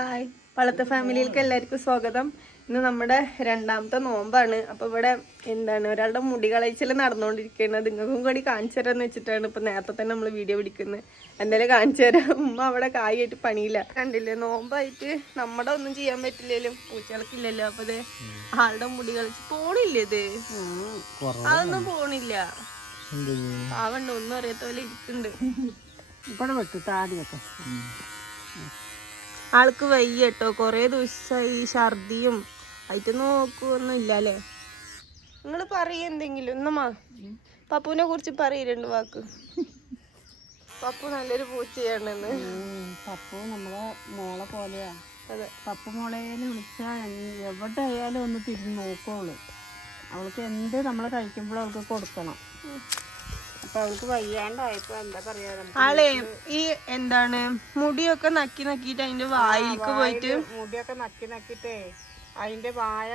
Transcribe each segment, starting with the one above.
Hi, വളർത്ത ഫാമിലിയിലേക്ക് എല്ലാവർക്കും സ്വാഗതം. ഇന്ന് നമ്മുടെ രണ്ടാമത്തെ നോമ്പാണ്. അപ്പോൾ ഇവിടെ ഒരാളുടെ മുടി കളയിച്ചിൽ നടന്നുകൊണ്ടിരിക്കുന്നത്. നിങ്ങൾക്കും കൂടി കാണിച്ചു തരാമെന്ന് വെച്ചിട്ടാണ് ഇപ്പം നേരത്തെ തന്നെ നമ്മൾ വീഡിയോ പിടിക്കുന്നത്. എന്തായാലും കാണിച്ചു തരാം. ഉമ്മ അവിടെ കായായിട്ട് പണിയില്ല. കണ്ടില്ലേ, നോമ്പായിട്ട് നമ്മുടെ ഒന്നും ചെയ്യാൻ പറ്റില്ലല്ലോ, പൂച്ചകൾക്കില്ലല്ലോ. അപ്പോൾ ഇത് ആളുടെ മുടി കളിച്ച് പോണില്ലേ, ഇത് അതൊന്നും പോണില്ല. പാവണ്ട്, ഒന്നും അറിയാത്ത പോലെ ഇരിക്കുന്നുണ്ട്. ആൾക്ക് വയ്യ കേട്ടോ, കൊറേ ദിവസമായി ഛർദിയും ആയിട്ട് നോക്കൊന്നും ഇല്ല അല്ലേ. നിങ്ങൾ പറയ എന്തെങ്കിലും ഒന്നമ്മാ, പപ്പുവിനെ കുറിച്ച് പറയ വാക്ക്. പപ്പു നല്ലൊരു പൂച്ചയാണെന്ന്. പപ്പു നമ്മളെ മോളെ പോലെയാ. അതെ, പപ്പു മോളേനെ വിളിച്ചാൽ എവിടെ ആയാലും ഒന്ന് തിരിഞ്ഞ് നോക്കുള്ളൂ. അവൾക്ക് എന്ത് നമ്മൾ കഴിക്കുമ്പോഴും അവൾക്ക് കൊടുക്കണം. അപ്പൊ അവൾക്ക് വയ്യാണ്ടായപ്പോ എന്താ പറയാ, ആളെ ഈ മുടിയൊക്കെ നക്കിയിട്ട് അതിന്റെ വായിലേക്ക് പോയിട്ട് മുടിയൊക്കെ നക്കിട്ടേ അതിന്റെ വായ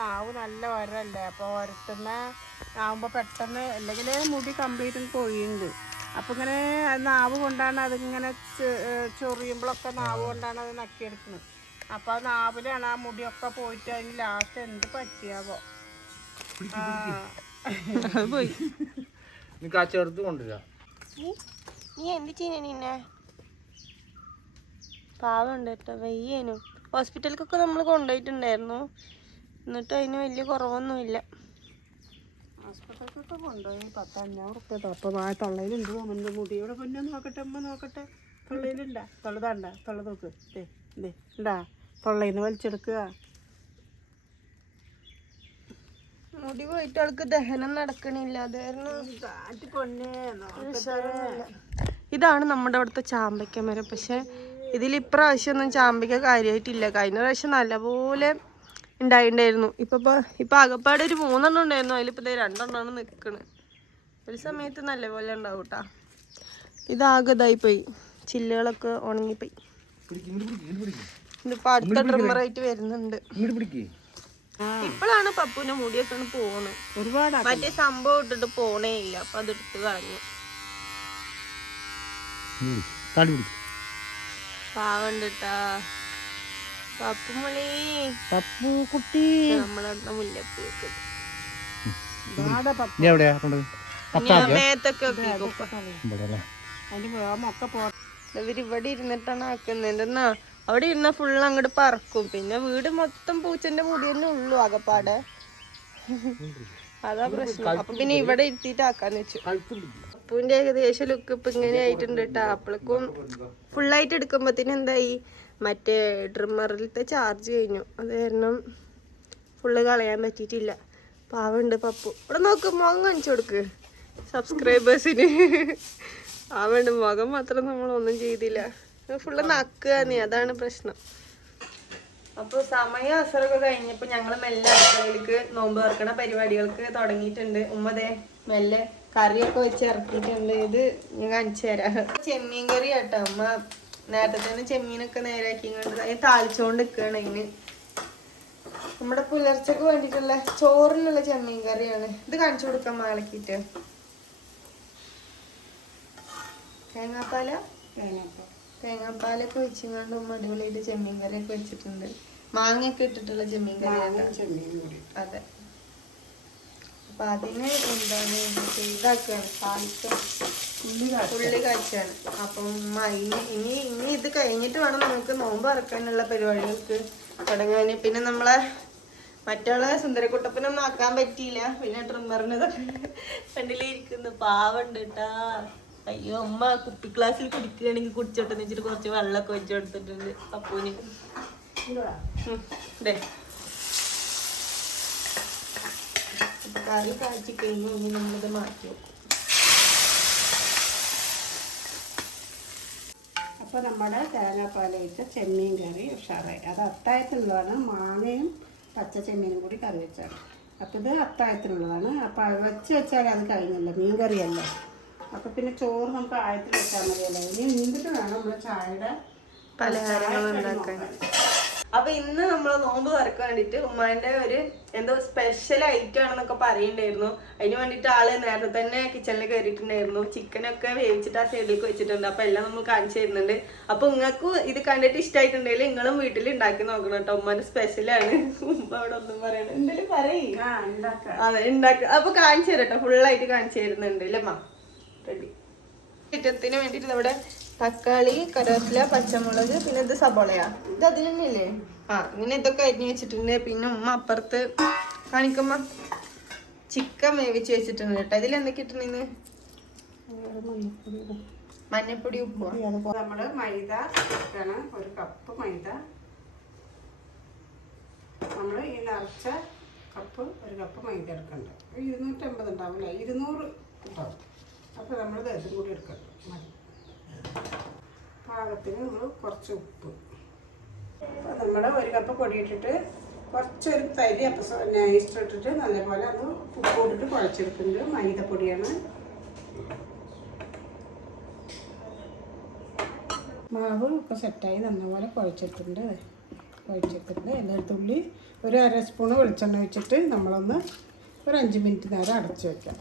നാവ് നല്ല ഒരല്ലേ. അപ്പൊ ഒരത്തുന്ന ആവുമ്പോ പെട്ടെന്ന് അല്ലെങ്കിൽ മുടി കംപ്ലീറ്റ് കൊഴിയുന്നുണ്ട്. അപ്പൊ ഇങ്ങനെ നാവ് കൊണ്ടാണ് അതിങ്ങനെ ചൊറിയുമ്പോഴൊക്കെ നാവ് കൊണ്ടാണ് അത് നക്കിയെടുക്കുന്നത്. അപ്പൊ ആ നാവിലാണ് ആ മുടിയൊക്കെ പോയിട്ട് അതിന് ലാസ്റ്റ് എന്ത് പറ്റിയാവോ പോയി. നീ എന്ത് ചെയ്യണ നിന്നെ? പാവണ്ട് കേട്ടോ, വയ്യേനു. ഹോസ്പിറ്റലിലേക്കൊക്കെ നമ്മൾ കൊണ്ടുപോയിട്ടുണ്ടായിരുന്നു, എന്നിട്ട് അതിന് വലിയ കുറവൊന്നുമില്ല. ഹോസ്പിറ്റലിലൊക്കെ കൊണ്ടുപോയി 1000-500 റുപ്യ. അപ്പോൾ ആ തൊള്ളയിലുണ്ട് തോന്നുന്നുണ്ട് മുടി. ഇവിടെ പൊന്നെ നോക്കട്ടെ, അമ്മ നോക്കട്ടെ. തൊള്ളയിലുണ്ടാ? തൊള്ളതാണ്ടാ? തൊള്ള നോക്ക്. ഉണ്ടാ? തൊള്ളയിൽ നിന്ന് വലിച്ചെടുക്കുക. മുടി പോയിട്ട് ആൾക്ക് ദഹനം നടക്കണില്ല. ഇതാണ് നമ്മുടെ അവിടുത്തെ ചാമ്പയ്ക്ക മരം. പക്ഷെ ഇതിൽ ഇപ്രാവശ്യം ഒന്നും ചാമ്പയ്ക്ക കാര്യമായിട്ടില്ല. കഴിഞ്ഞ പ്രാവശ്യം നല്ലപോലെ ഉണ്ടായിട്ടുണ്ടായിരുന്നു. ഇപ്പൊ അകപ്പാട് ഒരു 3 ഉണ്ടായിരുന്നു, അതിലിപ്പോ 2 നിൽക്കണ്. ഒരു സമയത്ത് നല്ലപോലെ ഉണ്ടാവും കേട്ടാ. ഇതാകെ ഇതായിപ്പോയി, ചില്ലുകളൊക്കെ ഉണങ്ങിപ്പോയി. ഇതിപ്പോ അടുത്ത ട്രിമ്മറായിട്ട് വരുന്നുണ്ട്. ഇപ്പോഴാണ് പപ്പുവിന്റെ മുടിയൊക്കെ പോണ്. ഒരുപാട് മറ്റേ സംഭവം ഇട്ടിട്ട് പോണേ ഇല്ല. അപ്പൊ അതെടുത്ത് കളഞ്ഞു. പാവണ്ടിട്ടാ പപ്പുമളി, പപ്പു കുട്ടി. നമ്മളടുത്ത മുല്ലപ്പൂ ഇവരിവിടെ ഇരുന്നിട്ടാണ് ആക്കുന്നത്. എന്നാ അവിടെ ഇരുന്ന ഫുള്ള് അങ്ങോട്ട് പറക്കും. പിന്നെ വീട് മൊത്തം പൂച്ചന്റെ മുടി തന്നെ ഉള്ളു ആകപ്പാടെ. അതാ പ്രശ്നം. അപ്പൊ പിന്നെ ഇവിടെ ഇരുത്തിട്ട് ആക്കാന്ന് വെച്ചു. അപ്പൂന്റെ ഏകദേശം ലുക്ക് ഇപ്പൊ ഇങ്ങനെ ആയിട്ടുണ്ട് കേട്ടാ. അപ്പോഴേക്കും ഫുള്ളായിട്ട് എടുക്കുമ്പോത്തിന് എന്തായി, മറ്റേ ട്രിമ്മറിലത്തെ ചാർജ് കഴിഞ്ഞു. അത് കാരണം ഫുള്ള് കളയാൻ പറ്റിയിട്ടില്ല. പാവുണ്ട് പപ്പു. ഇവിടെ നോക്ക്, മുഖം കാണിച്ചു കൊടുക്ക് സബ്സ്ക്രൈബേഴ്സിന്. പാവുണ്ട്, മുഖം മാത്രം നമ്മളൊന്നും ചെയ്തില്ല. ഫുള്ള് നക്കുക നീ, അതാണ് പ്രശ്നം. അപ്പോൾ സമയം അസറൊക്കെ കഴിഞ്ഞപ്പോ ഞങ്ങൾ മെല്ലെ അടുക്കളയിലേക്ക് നോമ്പ് തുറക്കണ പരിപാടികൾക്ക് തുടങ്ങിയിട്ടുണ്ട്. ഉമ്മതേ മെല്ലെ കറിയൊക്കെ വെച്ച് ഇറക്കിയിട്ടുണ്ട്. ഇത് ഞാൻ കാണിച്ചു തരാം. ചെമ്മീൻ കറി കേട്ടോ. ഉമ്മ നേരത്തെ തന്നെ ചെമ്മീനൊക്കെ നേരാക്കി കൊണ്ട് അതിന് താളിച്ചോണ്ട് നിൽക്കുകയാണ്. അതിന് നമ്മുടെ പുലർച്ചക്ക് വേണ്ടിയിട്ടുള്ള ചോറിനുള്ള ചെമ്മീൻ കറിയാണ്. ഇത് കാണിച്ചു കൊടുക്കാൻ മാളക്കിട്ട്. തേങ്ങാപ്പാലൊക്കെ വെച്ചിങ്ങാണ്ട് ഉമ്മ അടിപൊളിയായിട്ട് ചെമ്മീൻ കറിയൊക്കെ വെച്ചിട്ടുണ്ട്. മാങ്ങയൊക്കെ ഇട്ടിട്ടുള്ള ചെമ്മീൻ കറിയാണ്. അതെ. അപ്പൊ അതിന് ഇതാക്കാണ്, ഉള്ളി കാച്ചാണ്. അപ്പം ഇനി ഇത് കഴിഞ്ഞിട്ട് വേണം നമുക്ക് നോമ്പ് ഇറക്കാനുള്ള പരിപാടികൾക്ക് തുടങ്ങാന്. പിന്നെ നമ്മളെ മറ്റുള്ള സുന്ദരക്കുട്ടപ്പനൊന്നും ആക്കാൻ പറ്റിയില്ല. പിന്നെ ട്രിമ്മറിന് ഫ്രണ്ടിലിരിക്കുന്നു. പാവുണ്ട് കേട്ടാ. അയ്യോ, അമ്മ കുപ്പി ഗ്ലാസ്സിൽ കുടിക്കുകയാണെങ്കിൽ കുടിച്ചോട്ടെന്ന് വെച്ചിട്ട് കുറച്ച് വെള്ളമൊക്കെ വെച്ച് കൊടുത്തിട്ടുണ്ട് പപ്പൂന്. കറി കാച്ചി കഴിഞ്ഞു. നമ്മളിത് മാറ്റി വെക്കും. അപ്പോൾ നമ്മുടെ തേങ്ങാപ്പാലയിട്ട ചെമ്മീൻ കറി ഉഷാറായി. അത് അത്താഴത്തിനുള്ളതാണ്. മാങ്ങയും പച്ച ചെമ്മീനും കൂടി കറി വെച്ചാണ്. അപ്പോൾ ഇത് അത്താഴത്തിനുള്ളതാണ്. അപ്പോൾ വെച്ചാൽ അത് കഴിഞ്ഞല്ലോ, മീൻ കറിയല്ലേ. അപ്പോൾ പിന്നെ ചോറ് നമുക്ക് ആഴത്തിൽ വെച്ചാൽ മതിയല്ലോ. ഇനി നീണ്ടിട്ട് വേണം നമ്മൾ ചായയുടെ പലഹാരങ്ങൾ ഉണ്ടാക്കാൻ. അപ്പൊ ഇന്ന് നമ്മൾ നോമ്പ് തുറക്കാൻ വേണ്ടിട്ട് ഉമ്മാന്റെ ഒരു എന്തോ സ്പെഷ്യൽ ഐറ്റം ആണെന്നൊക്കെ പറയുന്നുണ്ടായിരുന്നു. അതിന് വേണ്ടിട്ട് ആള് നേരത്തെ തന്നെ കിച്ചണിൽ കയറിയിട്ടുണ്ടായിരുന്നു. ചിക്കനൊക്കെ വേവിച്ചിട്ട് ആ സൈഡിലേക്ക് വെച്ചിട്ടുണ്ട്. അപ്പൊ എല്ലാം നമ്മൾ കാണിച്ചു തരുന്നുണ്ട്. അപ്പൊ നിങ്ങൾക്ക് ഇത് കണ്ടിട്ട് ഇഷ്ടമായിട്ടുണ്ടെങ്കിൽ നിങ്ങളും വീട്ടിൽ ഉണ്ടാക്കി നോക്കണം കേട്ടോ. ഉമ്മാന്റെ സ്പെഷ്യലാണ്. ഉമ്മ അവിടെ ഒന്നും പറയണം, എന്തായാലും പറയും. അതെ, ഉണ്ടാക്കുക. അപ്പൊ കാണിച്ചു തരട്ടോ, ഫുള്ളായിട്ട് കാണിച്ചു തരുന്നുണ്ട് അല്ലേ അമ്മ? റെഡി. ഐറ്റത്തിന് വേണ്ടിട്ട് നമ്മുടെ തക്കാളി, കറിവേപ്പില, പച്ചമുളക്, പിന്നെ ഇത് സബോളയാ. ഇത് അതിൽ തന്നെയല്ലേ? ഇങ്ങനെ ഇതൊക്കെ അരിഞ്ഞു വെച്ചിട്ടുണ്ട്. പിന്നെ ഉമ്മ അപ്പുറത്ത് കാണിക്കുമ്പോ ചിക്കൻ വേവിച്ച് വെച്ചിട്ടുണ്ട് കേട്ടോ. ഇതിൽ എന്തൊക്കെ ഇട്ടിട്ടുണ്ടെന്ന്? മഞ്ഞപ്പൊടി, ഉപ്പ്. നമ്മള് മൈദ എടുക്കണം, 1 കപ്പ് മൈദ. നമ്മൾ ഈ നിറച്ച കപ്പ് 1 കപ്പ് മൈദ എടുക്കണ്ട. 250 ഉണ്ടാവില്ല, 200 കിട്ടും. അപ്പോൾ നമ്മൾ ഇതും കൂടി എടുക്കണം. മതി. പാകത്തിന് നമ്മൾ കുറച്ച് ഉപ്പ്. അപ്പോൾ നമ്മൾ 1 കപ്പ് പൊടി ഇട്ടിട്ട് കുറച്ചൊരു തരി അപ്പം നൈസ്റ്റ് ഇട്ടിട്ട് നല്ലപോലെ അത് ഉപ്പ് ഇട്ടിട്ട് കുഴച്ചെടുക്കുന്നുണ്ട്. മൈദപ്പൊടിയാണ്. മാവ് ഒക്കെ സെറ്റായി നല്ലപോലെ കുഴച്ചെടുത്തിട്ടുണ്ട്. എല്ലായിടത്തുള്ളി 1/2 സ്പൂണ് വെളിച്ചെണ്ണ വെച്ചിട്ട് നമ്മളൊന്ന് ഒരു 5 മിനിറ്റ് നേരം അടച്ചു വെക്കാം.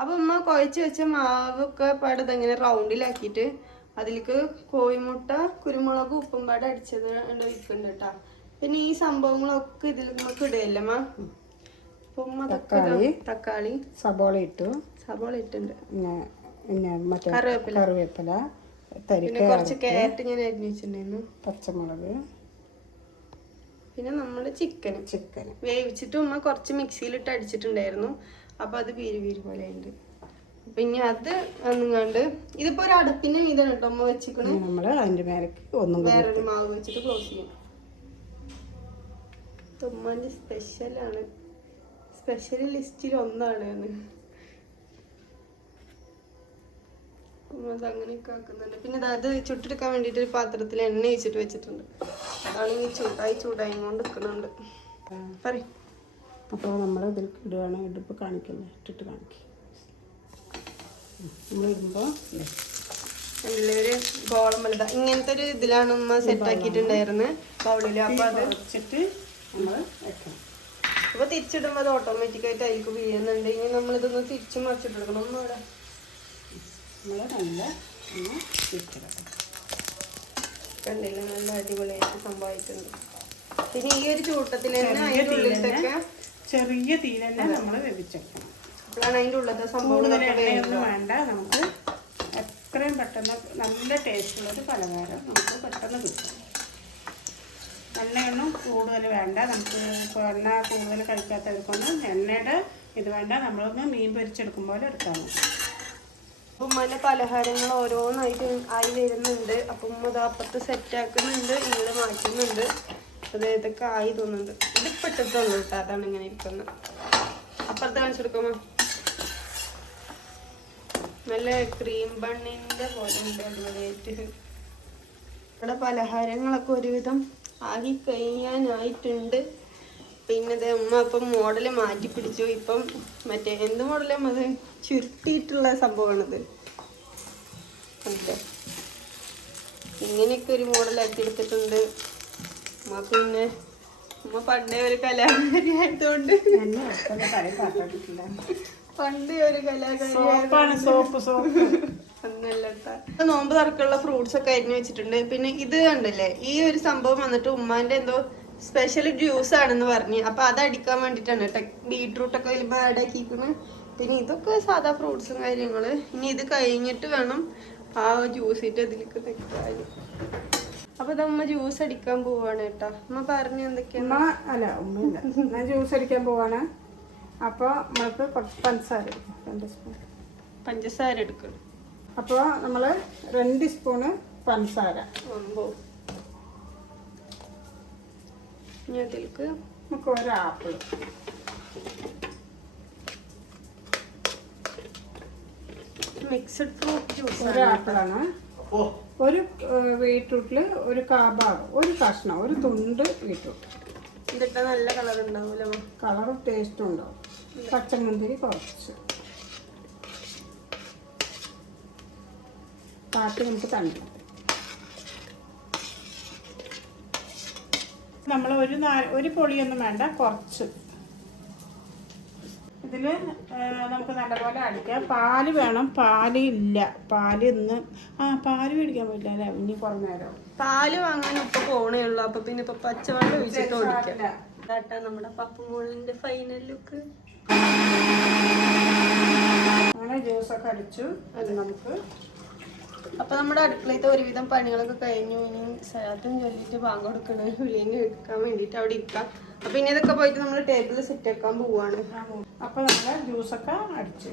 അപ്പൊ ഉമ്മ കുഴച്ച് വെച്ച മാവൊക്കെ പാടത് ഇങ്ങനെ റൗണ്ടിലാക്കിയിട്ട് അതിലേക്ക് കോഴിമുട്ട, കുരുമുളക്, ഉപ്പും പാട് അടിച്ചത് ഒഴിക്കുന്നുണ്ട് കേട്ടോ. പിന്നെ ഈ സംഭവങ്ങളൊക്കെ ഇതിൽ നമുക്ക് ഇടയല്ലേ അമ്മ? അപ്പൊ ഉമ്മ തക്കാളി, സബോള ഇട്ടുണ്ട്, പിന്നെ മറ്റേ കറിവേപ്പില, പിന്നെ കുറച്ച് ക്യാരറ്റ് ഞാൻ അരിഞ്ഞു വെച്ചിട്ടുണ്ടായിരുന്നു, പച്ചമുളക്, പിന്നെ നമ്മള് ചിക്കൻ വേവിച്ചിട്ട് ഉമ്മ കുറച്ച് മിക്സിയിലിട്ട് അടിച്ചിട്ടുണ്ടായിരുന്നു. അപ്പൊ അത് വീര് പോലെ ഉണ്ട്. അപ്പൊ ഇനി അത് ഒന്നുങ്ങാണ്ട് ഇതിപ്പോ ഒരു അടുപ്പിന്റെ മീതാണ് കേട്ടോ അമ്മ വെച്ചിക്കണേ. നമ്മള് അതിന്റെ മേലേക്ക് വേറൊരു മാവ് വെച്ചിട്ട് ക്ലോസ് ചെയ്യും. ഉമ്മാന്റെ സ്പെഷ്യലാണ്, സ്പെഷ്യൽ ലിസ്റ്റിൽ ഒന്നാണ്. അത് അങ്ങനെയൊക്കെ ആക്കുന്നുണ്ട്. പിന്നെ അത് ചുട്ടെടുക്കാൻ വേണ്ടിട്ട് ഒരു പാത്രത്തിൽ എണ്ണ ഒഴിച്ചിട്ട് വെച്ചിട്ടുണ്ട്. അതാണെങ്കിൽ ചൂടായി കൊണ്ട് നിൽക്കുന്നുണ്ട്. പറയും. അപ്പോൾ നമ്മൾ ഇതിൽ ഇടുകയാണ്. ഇടിപ്പ് കാണിക്കല്ലേ, ഇട്ടിട്ട് കാണിക്കും. നമ്മളിടുമ്പോൾ ഒരു ഗോളം വലുതാ ഇങ്ങനത്തെ ഒരു ഇതിലാണ് ഉമ്മ സെറ്റ് ആക്കിയിട്ടുണ്ടായിരുന്നത് ബൗളില്. അപ്പൊ അത് വെച്ചിട്ട് നമ്മൾ വെക്കണം. അപ്പൊ തിരിച്ചിടുമ്പോൾ അത് ഓട്ടോമാറ്റിക്കായിട്ട് അതിലേക്ക് വീഴുന്നുണ്ട്. ഇനി നമ്മളിതൊന്ന് തിരിച്ച് മറിച്ചിട്ടെടുക്കണം. ഒന്നുകൂടെ നമ്മൾ നല്ല തിരിച്ചിടണം. കണ്ടില്ല, നല്ല അടിപൊളിയായിട്ട് സംഭവിച്ചിട്ടുണ്ട്. പിന്നെ ഈ ഒരു ചൂട്ടത്തിൽ തന്നെ അതിൻ്റെ ഉള്ളിലൊക്കെ ചെറിയ തീയിൽ തന്നെ നമ്മൾ വേവിച്ചെടുക്കണം. അപ്പോഴാണ് അതിൻ്റെ ഉള്ളത്തെ സംഭവം വേണ്ട. നമുക്ക് എത്രയും പെട്ടെന്ന് നല്ല ടേസ്റ്റുള്ളൊരു പലഹാരം നമുക്ക് പെട്ടെന്ന് കിട്ടും. എണ്ണയൊന്നും കൂടുതൽ വേണ്ട. നമുക്ക് ഇപ്പോൾ എണ്ണ കൂടുതൽ കഴിക്കാത്തവർക്കൊന്നും എണ്ണയുടെ ഇത് വേണ്ട. നമ്മളൊന്ന് മീൻ പൊരിച്ചെടുക്കും പോലെ എടുക്കാൻ മതി. അപ്പം ഉമ്മൻ്റെ പലഹാരങ്ങൾ ഓരോന്നായിട്ട് ആയി വരുന്നുണ്ട്. അപ്പം ഉമ്മ അപ്പുറത്ത് സെറ്റാക്കുന്നുണ്ട്, ഇങ്ങനെ മാറ്റുന്നുണ്ട്. അത് ഇതൊക്കെ ആയി തോന്നുന്നുണ്ട്. ഇതിപ്പോൾ ഇട്ടിട്ടുള്ളൂ കേട്ടോ, അതാണ് ഇങ്ങനെ ഇരിക്കുന്നത്. അപ്പുറത്ത് കാണിച്ചു കൊടുക്കുമോ? നല്ല ക്രീം ബണ്ണിൻ്റെ പോലെ ഉണ്ട്, അടിപൊളിയായിട്ട്. ഇവിടെ പലഹാരങ്ങളൊക്കെ ഒരുവിധം ആകി കഴിയാനായിട്ടുണ്ട്. പിന്നെ ഇത് ഉമ്മ ഇപ്പം മോഡൽ മാറ്റി പിടിച്ചു. ഇപ്പം മറ്റേ എന്ത് മോഡലും അത് ചുരുട്ടിയിട്ടുള്ള സംഭവമാണിത്. അതെ, ഇങ്ങനെയൊക്കെ ഒരു മോഡലാക്കി എടുത്തിട്ടുണ്ട്. ഉമ്മ പിന്നെ ഉമ്മ പണ്ടേ ഒരു കലാകാരി ആയതുകൊണ്ട് നോമ്പ് തറക്കുള്ള ഫ്രൂട്ട്സ് ഒക്കെ അരിഞ്ഞു വെച്ചിട്ടുണ്ട്. പിന്നെ ഇത് കണ്ടില്ലേ, ഈ ഒരു സംഭവം വന്നിട്ട് ഉമ്മാന്റെ എന്തോ സ്പെഷ്യൽ ജ്യൂസ് ആണെന്ന് പറഞ്ഞ്. അപ്പൊ അത് അടിക്കാൻ വേണ്ടിട്ടാണ് കേട്ടോ ബീട്രൂട്ടൊക്കെ അതിൽ ആഡ് ആക്കിയിരിക്കുന്നത്. പിന്നെ ഇതൊക്കെ സാധാ ഫ്രൂട്ട്സും കാര്യങ്ങള്. ഇനി ഇത് കഴിഞ്ഞിട്ട് വേണം ആ ജ്യൂസ് ഇട്ട് ഇതിലേക്ക് തെക്കാൻ. അപ്പൊ ഇതമ്മ ജ്യൂസ് അടിക്കാൻ പോവാണ് കേട്ടോ. ഉമ്മ പറഞ്ഞു എന്തൊക്കെയാണ്? അല്ല ഉമ്മയില്ല, ഞാൻ ജ്യൂസ് അടിക്കാൻ പോവാണ്. അപ്പോൾ നമ്മൾക്ക് കുറച്ച് പഞ്ചസാര എടുക്കും, 2 സ്പൂൺ പഞ്ചസാര എടുക്കണം. അപ്പോൾ നമ്മൾ 2 സ്പൂണ് പഞ്ചസാര. ഇനി അതിലേക്ക് നമുക്ക് 1 ആപ്പിൾ, മിക്സഡ് ഫ്രൂട്ട് ജ്യൂസ്. 1 ആപ്പിളാണ്. 1 ബീട്രൂട്ടിൽ 1 കാഭാഗം, 1 കഷ്ണം, 1 തുണ്ട് ബീട്രൂട്ട്. ഇതിട്ടാ നല്ല കളർ ഉണ്ടാവൂല, കളറും ടേസ്റ്റും ഉണ്ടാവും. പച്ചമുന്തിരി കുറച്ച്, ബാക്കി നമുക്ക് തണ്ടി. നമ്മൾ ഒരു പൊളിയൊന്നും വേണ്ട, കുറച്ച് ഇതിൽ നമുക്ക് നല്ലപോലെ അടിക്കാം. പാല് വേണം, പാല് ഇല്ല, പാല് ഇന്ന് പാല് മേടിക്കാൻ പറ്റില്ല അല്ലേ, ഇനി കുറഞ്ഞ നേരം. പാല് വാങ്ങാൻ ഇപ്പൊ പോണേ ഉള്ളു, അപ്പൊ പിന്നെ ഇപ്പൊ പച്ചവെള്ളം ഒഴിച്ചിട്ട് ഓടിക്കാം. ഇതാട്ടാ നമ്മുടെ പപ്പുമോളിന്റെ ഫൈനൽ ലുക്ക്. അങ്ങനെ ജ്യൂസൊക്കെ അടിച്ചു. അത് നമുക്ക് അപ്പൊ നമ്മുടെ അടുക്കളത്തെ ഒരുവിധം പണികളൊക്കെ കഴിഞ്ഞു. ഇനി സലാത്തും ചൊല്ലിട്ട് ബാങ്ക് കൊടുക്കണ വിളിയും എടുക്കാൻ വേണ്ടിട്ട് അവിടെ ഇരിക്കാം. അപ്പൊ ഇനി ഇതൊക്കെ പോയിട്ട് നമ്മൾ ടേബിളിൽ സെറ്റ് ആക്കാൻ പോവാണ്. അപ്പൊ നമ്മള് ജ്യൂസൊക്കെ അടിച്ചു.